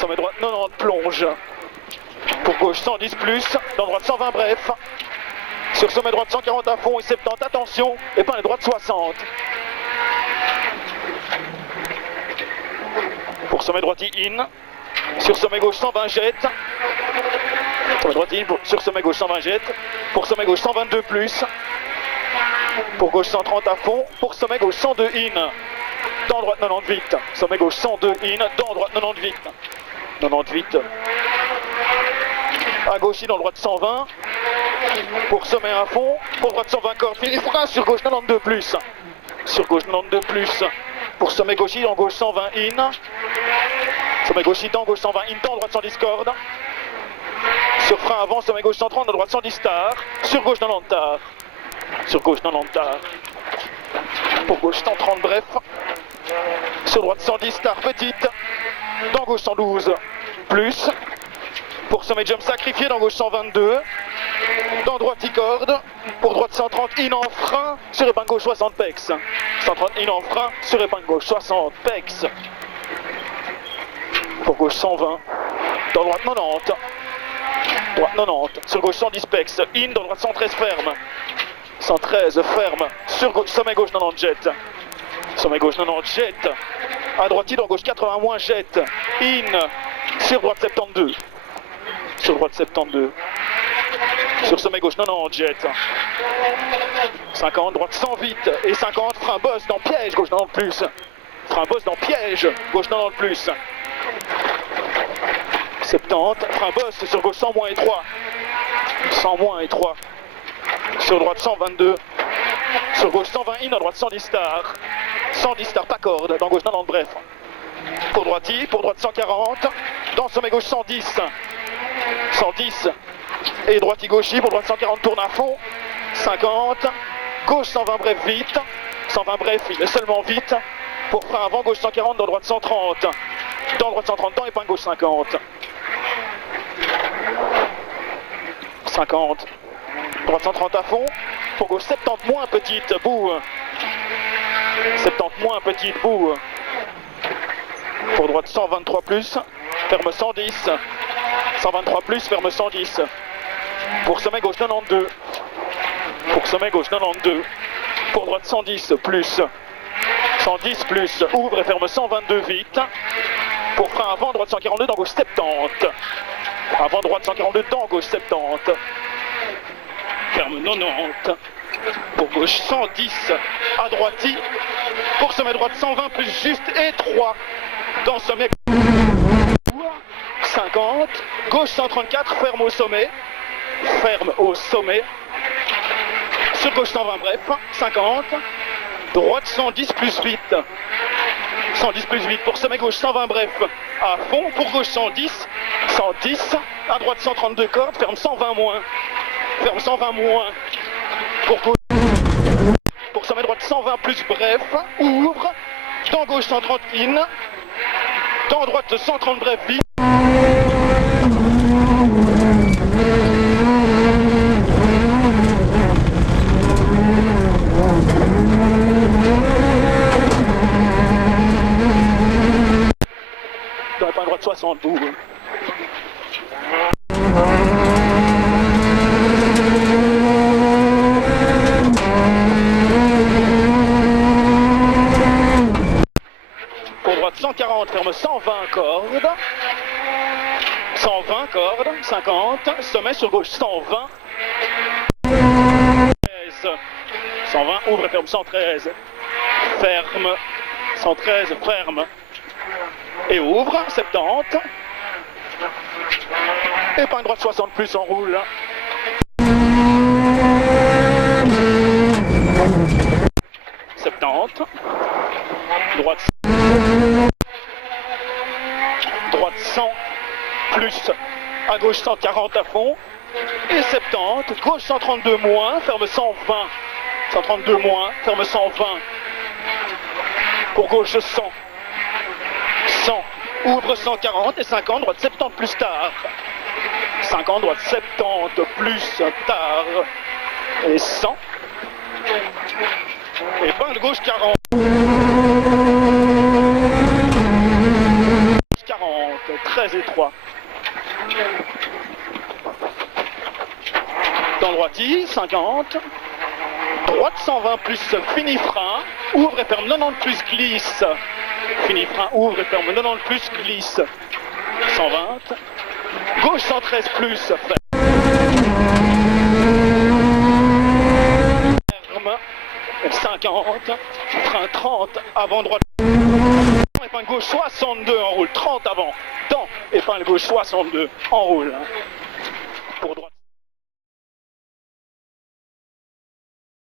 sommet droite 90 plonge. Pour gauche 110 plus, dans droite 120 bref. Sur sommet droite 140 à fond et 70, attention, épingle droite 60. Pour sommet droite in, sur sommet gauche 120 jette. Sommet droite in, sur sommet gauche 120 jette. Pour sommet gauche 122 plus. Pour gauche 130 à fond, pour sommet gauche 102 in. Dans droite 98, sommet gauche 102 in, dans droite 98. 98. À gauche dans droite 120. Pour sommet à fond, pour droite 120 cordes, fini frein sur gauche 92 plus. Sur gauche 92 plus. Pour sommet gauche en gauche 120 in. Sommet gauche dans gauche 120 in, dans droite 110 cordes. Sur frein avant, sommet gauche 130, dans droite 110 star. Sur gauche 90 tar. Sur gauche 90 tar. Pour gauche 130 bref. Sur droite 110 star petite. Dans gauche 112 plus. Pour sommet jump sacrifié, dans gauche 122. Dans droite 10 cordes. Pour droite 130 in en frein. Sur épingle gauche 60 pex. 130 in en frein. Sur épingle gauche 60 pex. Pour gauche 120. Dans droite 90. Droite 90. Sur gauche 110 pex. In. Dans droite 113 ferme. 113 ferme. Sur gauche, sommet gauche 90 jet. Sommet gauche 90 jet. À droite dans gauche 80 moins jet. In. Sur droite 72. Sur droite 72. Sur sommet gauche 90 jet. 50 droite 100 vite. Et 50 frein boss dans piège gauche 90 plus. Frein boss dans piège gauche 90 plus. 70 frein boss sur gauche 100 moins et 3. 100 moins et 3. Sur droite 122. Sur gauche 120 in, à droite 110 star. 110 star pas corde, dans gauche 90 bref. Pour droite 140. Dans sommet gauche 110. 110. Et droite gauche pour droite 140 tourne à fond. 50. Gauche 120 bref vite. 120 bref, il est seulement vite. Pour frein avant, gauche 140, dans droite 130. Dans droite 130 temps, épingle gauche 50. 50. Droite 130 à fond. Pour gauche 70 moins petite, bout. 70 moins petite, bout. Pour droite 123 plus. Ferme 110. 123 plus, ferme 110. Pour sommet gauche 92. Pour sommet gauche 92. Pour droite 110 plus. 110 plus, ouvre et ferme 122 vite. Pour frein avant, droite 142, dans gauche 70. Avant droite 142, dans gauche 70. Ferme 90. Pour gauche 110, à droite. Pour sommet droite 120 plus juste et 3. Dans sommet 50. Gauche 134, ferme au sommet. Ferme au sommet. Sur gauche 120 bref, 50. Droite 110 plus 8. 110 plus 8 pour sommet gauche 120 bref. À fond, pour gauche 110. 110. À droite 132 cordes, ferme 120 moins. Ferme 120 moins. Pour gauche. Pour sommet droite 120 plus bref. Ouvre. Dans gauche 130 in. Dans droite 130 bref vite. Dans épingle droite 60 bout. Pour droite 140, ferme 120 cordes. 120 cordes, 50. Sommet sur gauche 120. 13. 120, ouvre et ferme 113. Ferme. 113, ferme. Et ouvre, 70. Épingle droite 60 plus, enroule. Droite 100 plus, à gauche 140 à fond. Et 70, gauche 132 moins, ferme 120. 132 moins, ferme 120. Pour gauche 100. 100, ouvre 140 et 50, droite 70 plus tard. 50, droite 70 plus tard. Et 100. Épingle gauche 40. 40, 13 et gauchis, 50. Droite 120 plus fini frein. Ouvre et ferme 90 plus glisse. Fini frein, ouvre et ferme 90 plus glisse. 120. Gauche 113 plus. Ferme. 50. Frein 30. Avant droite. Épingle gauche 62 en roule. 30 avant. Dans. Épingle gauche 62 en roule. Pour droite.